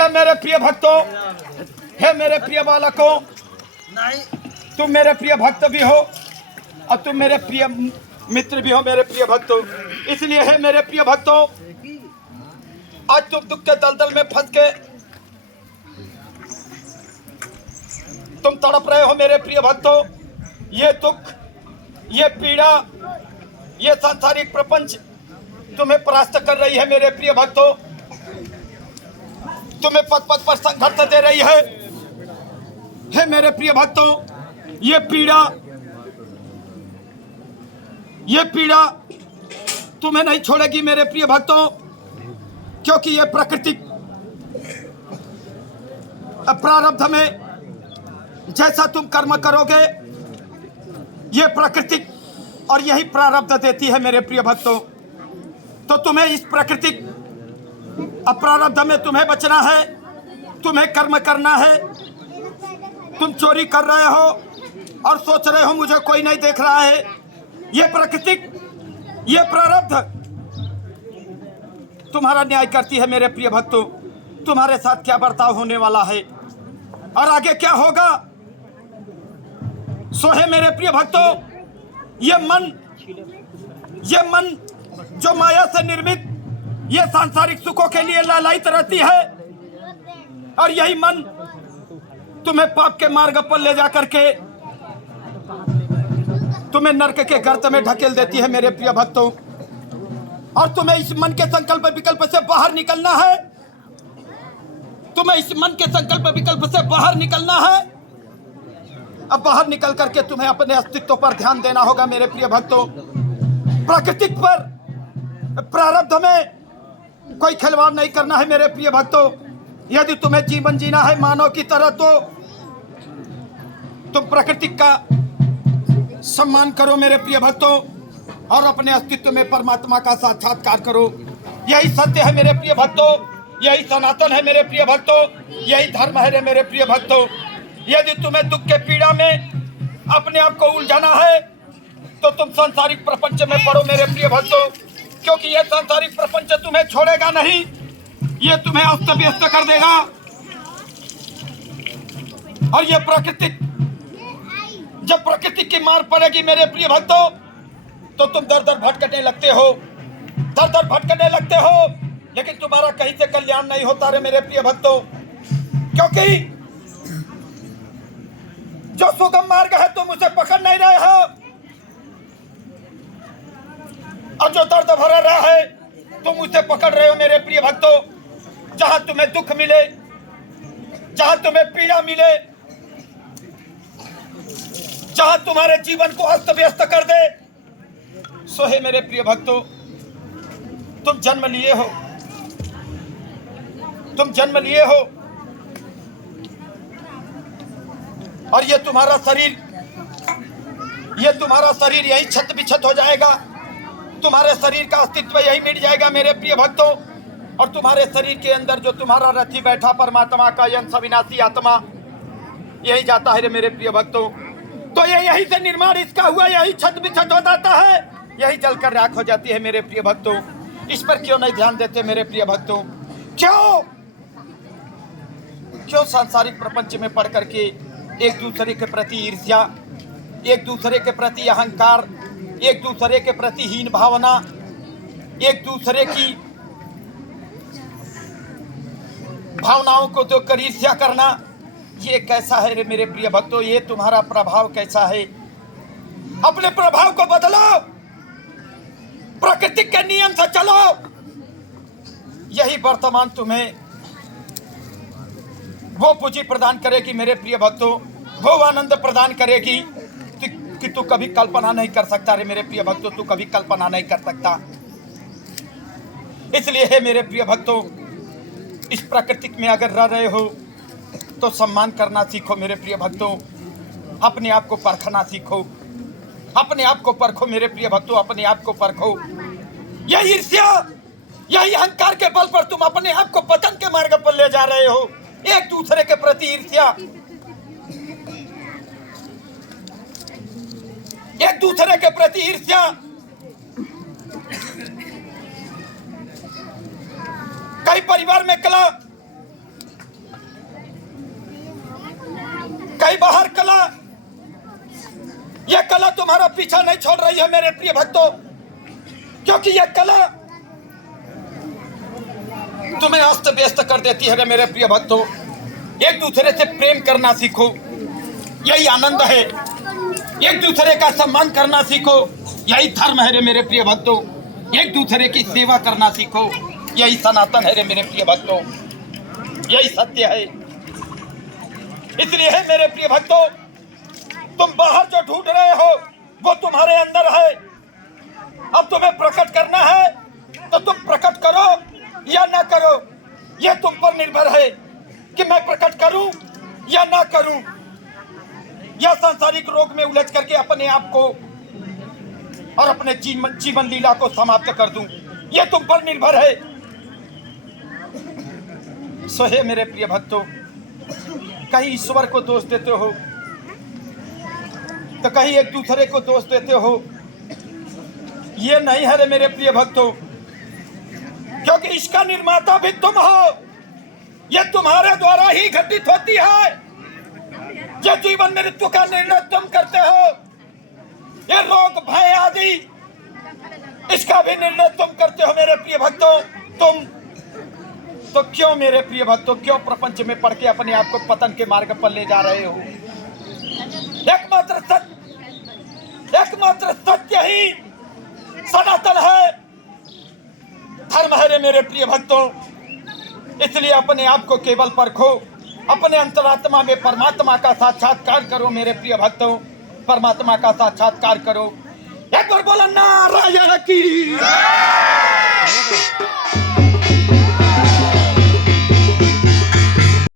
हे मेरे प्रिय भक्तों, हे मेरे प्रिय बालकों, तुम मेरे प्रिय भक्त भी हो और तुम मेरे प्रिय मित्र भी हो मेरे प्रिय भक्तों। इसलिए हे मेरे प्रिय भक्तों, आज तुम दुख के दलदल में फंस के तुम तड़प रहे हो मेरे प्रिय भक्तों। ये दुख, ये पीड़ा, ये सांसारिक प्रपंच तुम्हें परास्त कर रही है मेरे प्रिय भक्तों। तुम्हें पथ पथ पर संघर्ष दे रही है। हे मेरे प्रिय भक्तों, ये पीड़ा तुम्हें नहीं छोड़ेगी मेरे प्रिय भक्तों, क्योंकि ये प्राकृतिक प्रारब्ध में जैसा तुम कर्म करोगे, ये प्राकृतिक और यही प्रारब्ध देती है मेरे प्रिय भक्तों। तो तुम्हें इस प्राकृतिक प्रारब्ध में तुम्हें बचना है, तुम्हें कर्म करना है। तुम चोरी कर रहे हो और सोच रहे हो मुझे कोई नहीं देख रहा है। ये प्राकृतिक, ये प्रारब्ध तुम्हारा न्याय करती है मेरे प्रिय भक्तों। तुम्हारे साथ क्या बर्ताव होने वाला है और आगे क्या होगा, सो है मेरे प्रिय भक्तों। ये मन जो माया से निर्मित ये सांसारिक सुखों के लिए लालायित रहती है, और यही मन तुम्हें पाप के मार्ग पर ले जा करके तुम्हें नरक के गर्त में ढकेल देती है मेरे प्रिय भक्तों। और तुम्हें इस मन के संकल्प विकल्प से बाहर निकलना है। तुम्हें इस मन के संकल्प विकल्प से बाहर निकलना है। अब बाहर निकल करके तुम्हें अपने अस्तित्व पर ध्यान देना होगा मेरे प्रिय भक्तों। प्राकृतिक पर, प्रारब्ध में कोई खिलवाड़ नहीं करना है मेरे प्रिय भक्तों। यदि तुम्हें जीवन जीना है मानव की तरह, तो तुम प्रकृति का सम्मान करो मेरे प्रिय भक्तों, और अपने अस्तित्व में परमात्मा का साक्षात्कार करो। यही सत्य है मेरे प्रिय भक्तों, यही सनातन है मेरे प्रिय भक्तों, यही धर्म है मेरे प्रिय भक्तों। यदि तुम्हें दुख के पीड़ा में अपने आप को उलझाना है, तो तुम सांसारिक प्रपंच में पड़ो मेरे प्रिय भक्तों, क्योंकि यह सांसारिक प्रपंच तुम्हें छोड़ेगा नहीं, ये तुम्हें अस्त व्यस्त कर देगा। और ये प्राकृतिक, जब प्रकृति की मार पड़ेगी मेरे प्रिय भक्तों, तो तुम दर दर भटकने लगते हो, लेकिन तुम्हारा कहीं से कल्याण नहीं होता रे मेरे प्रिय भक्तों। क्योंकि जो सुगम मार्ग है तुम उसे पकड़ नहीं रहे हो, और जो दर्द भरा रहा है तुम उसे पकड़ रहे हो मेरे प्रिय भक्तों। जहां तुम्हें दुख मिले, जहां तुम्हें पीड़ा मिले, जहां तुम्हारे जीवन को अस्त व्यस्त कर दे, सो है मेरे प्रिय भक्तों, तुम जन्म लिए हो और ये तुम्हारा शरीर यही छत बिछत हो जाएगा। तुम्हारे शरीर का अस्तित्व यही मिट जाएगा मेरे प्रिय भक्तों। और तुम्हारे शरीर के अंदर जो तुम्हारा रथी बैठा परमात्मा का अंश अविनाशी आत्मा, यही जाता है रे मेरे प्रिय भक्तों। तो ये यही से निर्माण इसका हुआ, यही छत बिछत हो जाता है, यही जलकर राख हो जाती है मेरे प्रिय भक्तों। इस पर क्यों नहीं ध्यान देते मेरे प्रिय भक्तों? क्यों सांसारिक प्रपंच में पढ़ करके एक दूसरे के प्रति ईर्ष्या, एक दूसरे के प्रति अहंकार, एक दूसरे के प्रति हीन भावना, एक दूसरे की भावनाओं को तो कर ईर्ष्या करना, ये कैसा है रे मेरे प्रिय भक्तों? ये तुम्हारा प्रभाव कैसा है? अपने प्रभाव को बदलो, प्रकृति के नियम से चलो। यही वर्तमान तुम्हें वो पूंजी प्रदान करेगी मेरे प्रिय भक्तों, वो आनंद प्रदान करेगी कि तू कभी कल्पना नहीं कर सकता रे मेरे प्रिय भक्तों, तू कभी कल्पना नहीं कर सकता। इसलिए है मेरे प्रिय भक्तों, इस प्राकृतिक में अगर रह रहे हो तो सम्मान करना सीखो मेरे प्रिय भक्तों। अपने आप को परखना सीखो, अपने आप को परखो मेरे प्रिय भक्तों, अपने आप को परखो। यही ईर्ष्या, यही अहंकार के बल पर तुम अपने आप को पतन के मार्ग पर ले जा रहे हो। एक दूसरे के प्रति ईर्ष्या, एक दूसरे के प्रति ईर्ष्या, कई परिवार में कलह, कई बाहर कला, यह कला तुम्हारा पीछा नहीं छोड़ रही है मेरे प्रिय भक्तों, क्योंकि यह कला तुम्हें अस्त व्यस्त कर देती है रे मेरे प्रिय भक्तों। एक दूसरे से प्रेम करना सीखो, यही आनंद है। एक दूसरे का सम्मान करना सीखो, यही धर्म है रे मेरे प्रिय भक्तों। एक दूसरे की सेवा करना सीखो, यही सनातन है रे मेरे प्रिय भक्तों, यही सत्य है। इसलिए है मेरे प्रिय भक्तों, तुम बाहर जो ढूंढ रहे हो वो तुम्हारे अंदर है। अब तुम्हें प्रकट करना है तो तुम प्रकट करो या ना करो, यह तुम पर निर्भर है कि मैं प्रकट करूं या ना करूं, या सांसारिक रोग में उलझ करके अपने आप को और अपने जीवन लीला को समाप्त कर दूं, यह तुम पर निर्भर है। सो हे मेरे प्रिय भक्तों, कहीं ईश्वर को दोष देते हो तो कहीं एक दूसरे को दोष देते हो, ये नहीं है रे मेरे प्रिय भक्तों, क्योंकि इसका निर्माता भी तुम हो। ये तुम्हारे द्वारा ही घटित होती है। ये जीवन मृत्यु का निर्णय तुम करते हो। ये रोग भय आदि, इसका भी निर्णय तुम करते हो मेरे प्रिय भक्तों। तुम तो क्यों मेरे प्रिय भक्तों, क्यों प्रपंच में पड़ के अपने आप को पतन के मार्ग पर ले जा रहे हो? एकमात्र सत्य ही सनातन है, धर्म है रे मेरे प्रिय भक्तों। इसलिए अपने आप को केवल परखो, अपने अंतरात्मा में परमात्मा का साक्षात्कार करो मेरे प्रिय भक्तों, परमात्मा का साक्षात्कार करो। एक बार बोलो नारायण की।